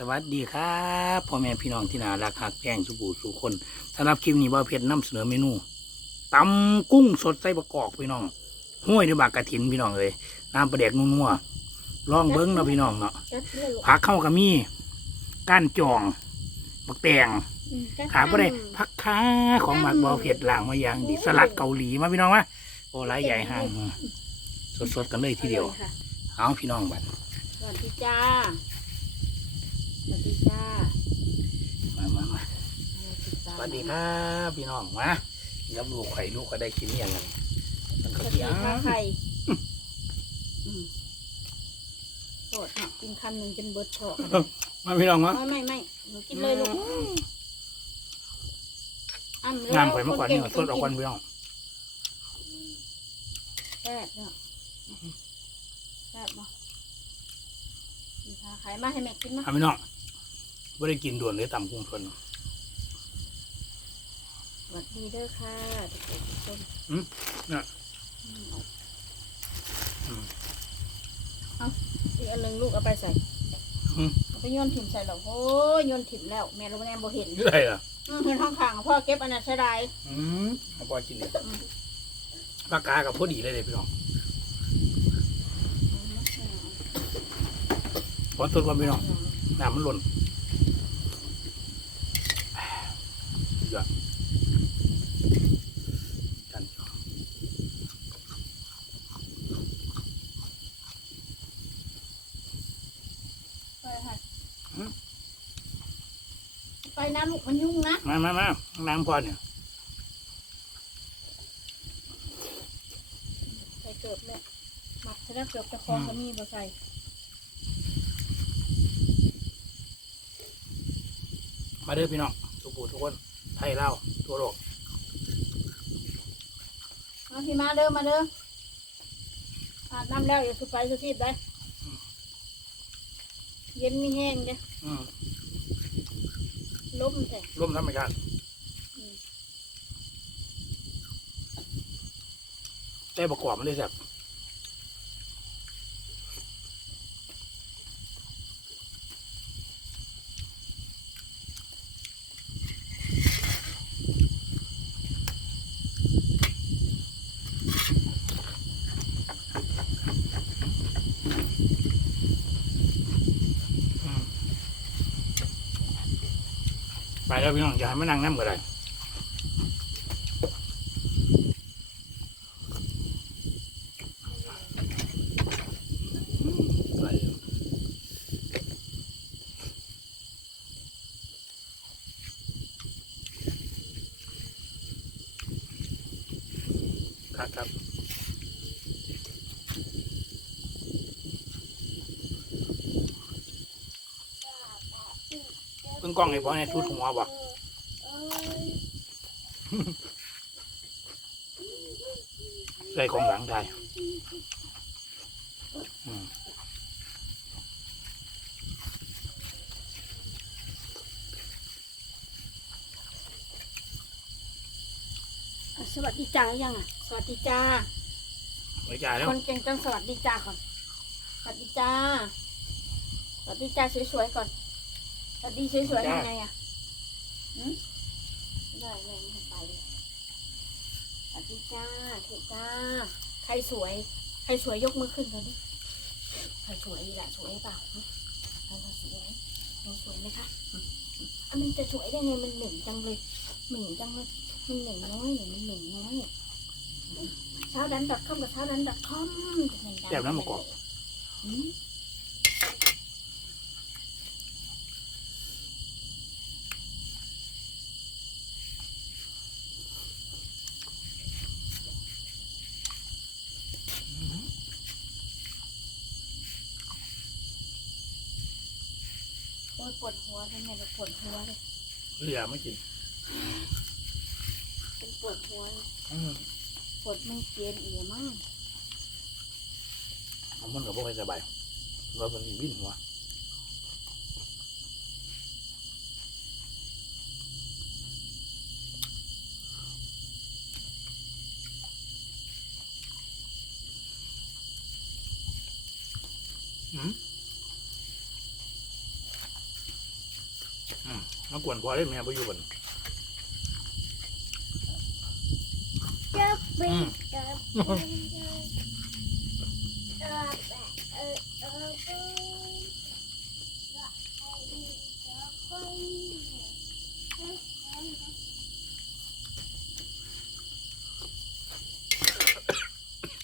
สวัสดีครับพ่อแม่พี่น้องที่น่ารักหักแพงสุบูสู่คนสำหรับคลิปนี้บ่าวเพชรนำเสนอเมนูตำกุ้งสดใส่ประกอบพี่น้องห้วยด้วยบากกระถินพี่น้องเลยน้ำปลาแดกนัวๆลองเบิ้งเนาะพี่น้องเนาะจัดเลยลูกผักเข้ากับมีก้านจองบักแตงอืมจัดขาบ่ได้อืมผักค้าของหมักบ่าวเพชรล่างมาอย่างดีสลัดเกาหลีมาพี่น้องมาโอ้หลายใหญ่ห่างสดๆกันเลยทีเดียวอร่อค่ะเอาพี่น้องบัดสวัสดีจ้า สวัสดีจ้ามามามาสวัสดีครับพี่น้องมากับลูกไข่ลูกก็ได้กินเนี่ยไงมันสก็วัสเสีดียค่ะไข่อืมโสดค่ะกินคำหนึ่งจนเบิดเฉาะมาพี่น้องมา ไม่ไม่ไม่หนูกินเลยลูกอ้ำเลยงามไข่มาก่อนนี่สดออกก่อนพี่น้องแซ่บเนาะแซ่บเนาะนี่ค่ะไข่มาให้แม่กินมามาพี่น้อง ไม่ได้กินด่วนเลยตำกุ้งสดสวัสดีเด้อค่ะทุกคนทุกคนเนี่ยเอาอีกอันหนึ่งลูกเอาไปใส่อืมเอาไปโยนถิ่มใส่หรอกโอ้ยโยนถิ่มแล้วแม่รู้แม่บ่เห็นนี่อะไรล่ะอืมเห็นห้องขังพ่อเก็บอันนั้นใช่ได้อืมเอาปล่อยกินเลยปลากากับพอดีเลยเลยพี่น้องขอสดก่อนพี่น้องน้ำมันหล่น ยอะกันไปค่ะไปนะลูกมันยุ่งนะมามามาน้ำพอเนี่ยใส่เกือบเลยหมักใส่แล้วเกือบจะคล้องก็มีบ่ใส่มาเด้อพี่น้องทุกผู้ทุกคนไทยเล่าวทั่วโลกมาพี่มาเด้อมาเด้ออาบน้ำแล้วอย่าสุดไปสุดทีบได้เย็นมีแห้งเด้ออืมล้มใส่ร่วมธรรมชาติอืมแต่ประกอบมันได้แซ่บ ไปแล้วพี่น้องอย่าให้มานั่งน้ำก็ได้ครับครับ เพิ่งกล้องไอ้พอในชุดหัวบ่ใส่ของหลังได้อืมอะสวัสดีจ้ายังอะ สวัสดีจ้าไว้จ่ายแล้วคนเก่งจังสวัสดีจ้าก่อน สวัสดีจ้า สวัสดีจ้าสวยๆก่อน สวัสดีสวยๆทำไงอะหืมได้เลยไม่ให้ไปเลยสวัสดีจ้าเถอะจ้า ใครสวย ใครสวยยกมือขึ้นเลยดิใครสวยอีกแหละสวยเปล่าหึใครสวยหนูสวยไหมคะอืมอืมอะมันจะสวยได้ไงมันเหม่งจังเลยเหม่งจังเลยมันเหม่งน้อยเนี่ยมันเหม่งน้อยเช้าดัน .com กับเช้าดัน .com แบบนั้นมาก่อน อืม ปวดหัวทำไมเราปวดหัวเลยเหลือไม่กินเป็นปวดหัวเลยอืมปวดไม่เกณฑ์เอียมากมันกับพวกให้สบายว่ามันวิ่นหัว มมากวนพอได้แม่ไปอยู่บนจะไปอืมกับเออเออเออเออ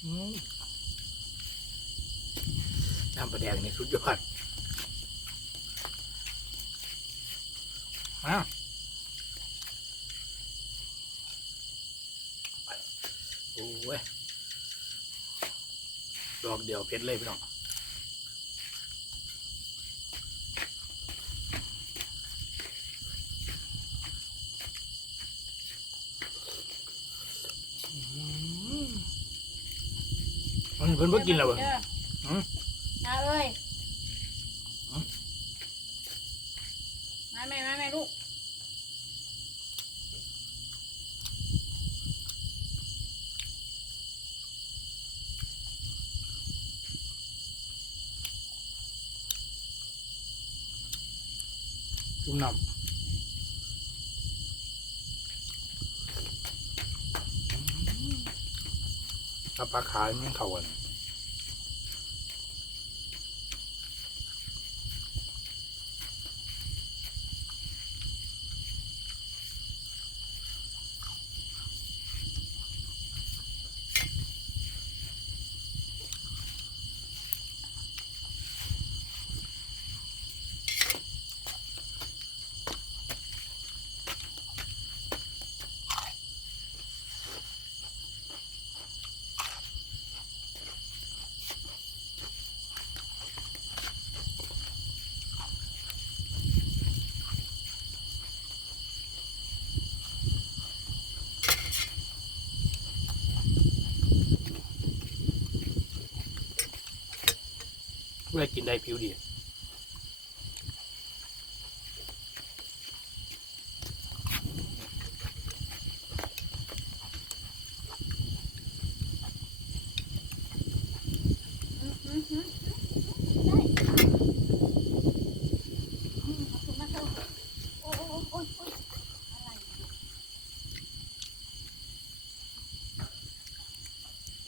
อืมน้ำปลาแดงนี่สุดยอด มาโอ้ยดอกเดียวเพชรเลยพี่น้องมันเพิ่นเพิ่งกินแล้วเหรอเด้อหืมมาเอ้ย หืม มาแม่มาแม่ลูก จุ่มน้ำถ้าปลาขายมันเข่ากันเพื่อกิ ได้ผิวดีอืมอืมอืมได้อืมคุณมากครับโอ้โอ้โอ้โอ้ยอะไร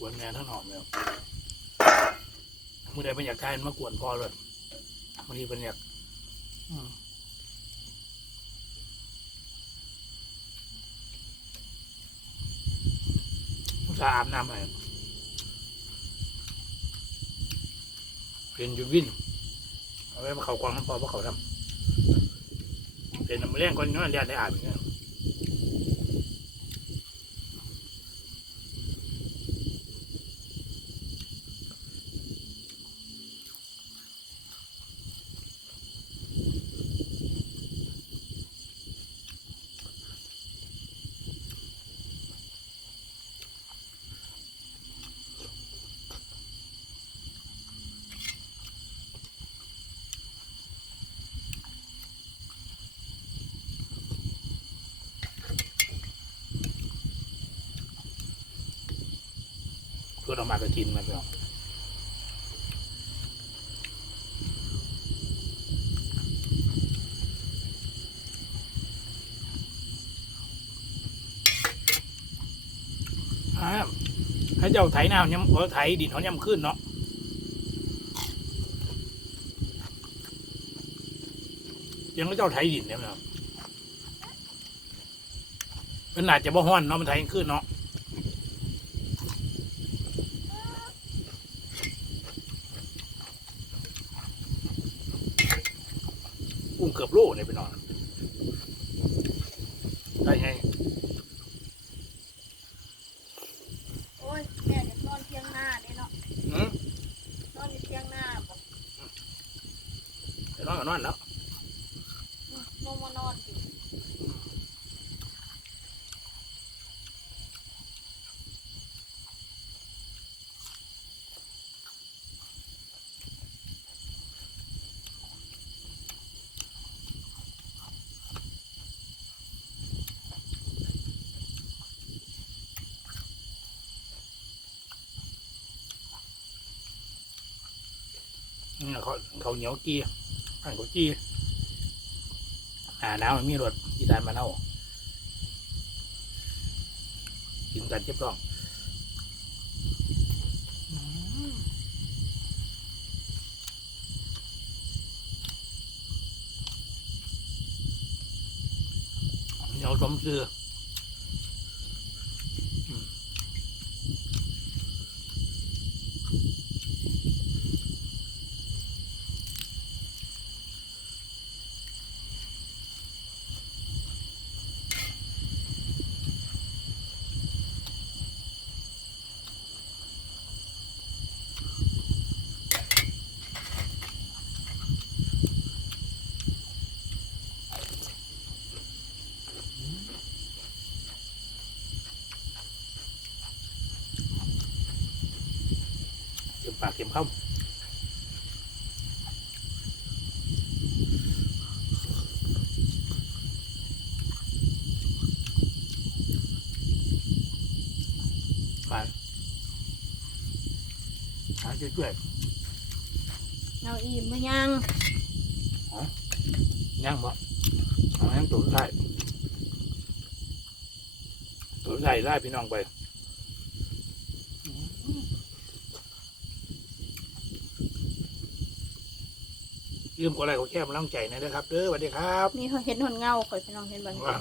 วนท่านหอมแล้ว มื่อใดเป็นอยากทานมากวนพอเลยบางทีเป็นอยากอืมอุตส่าห์อาบน้ำให้เป็นจุดวินเอาไว้มาเขากวางน้ำพอเพราะเขาทำเป็นน้ำแรงก่อนนั่นเรียนได้อาบอย่างเงี้ย เพื่อเอามากระทินมาพี่น้องให้เจ้าไถน้ำย้ำเออไถดินเขาย้ำขึ้นเนาะยังก็เจ้าไถดินเนี่ยนะครับเป็นอาจจะบ่ฮ้อนเนาะมันไถขึ้นเนาะ กุ้งเกือบโลเนี่ยไปนอนได้ไง โอ้ยแม่เดี๋ยวนอนเตียงหน้าเด้เนาะ อืม นอนอยู่เตียงหน้าบ่ ไปนอนแล้วอืมลงมานอนสิเขาเขาเหนียวกี้ อ่านเขาจี้อ่าน้ำมันมีรสอีสานมาเน่ากินกันเจ็บต้องเหนียวสมเสืออืมเต็มปากเต็มคำไปหาช่วยๆ เอาอิ่มมายัง ย่างบ่เอาย่างตุ๋นไส้ตุ๋นไส้ได้พี่น้องไป ยืมกดอะไรก็แค่มาลังใจหนะครับเด้อสวัสดีครับ นี่เขาเห็นหนเงาข่อยพี่น้องเห็นบ้าง ว่า